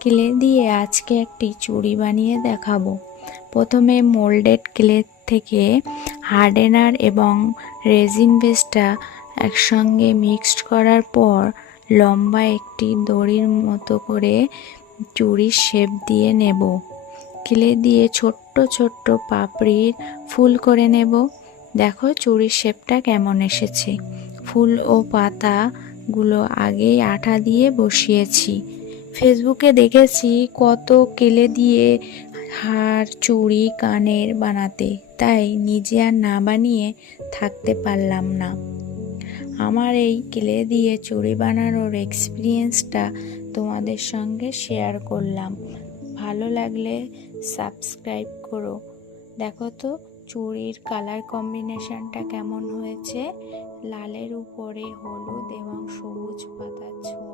Clay দিয়ে আজকে একটি চুড়ি বানিয়ে দেখাবো। প্রথমে মোল্ডেড ক্লে থেকে হার্ডেনার এবং রেজিন বেসটা একসঙ্গে মিক্সড করার পর লম্বা একটি দড়ির মতো করে চুড়ির শেপ দিয়ে নেব। ক্লে দিয়ে ছোট্ট ছোট্ট পাপড়ির ফুল করে নেব। দেখো চুড়ির শেপটা কেমন এসেছে। ফুল ও পাতাগুলো আগেই আঠা দিয়ে বসিয়েছি। ফেসবুকে দেখেছি কত ক্লে দিয়ে হার, চুড়ি, কানের বানাতে, তাই নিজে আর না বানিয়ে থাকতে পারলাম না। আমার এই ক্লে দিয়ে চুড়ি বানানোর এক্সপিরিয়েন্সটা তোমাদের সঙ্গে শেয়ার করলাম। ভালো লাগলে সাবস্ক্রাইব করো। দেখো তো চুড়ির কালার কম্বিনেশনটা কেমন হয়েছে। লালের উপরে হলুদ এবং সবুজ পাতার ছোঁয়া।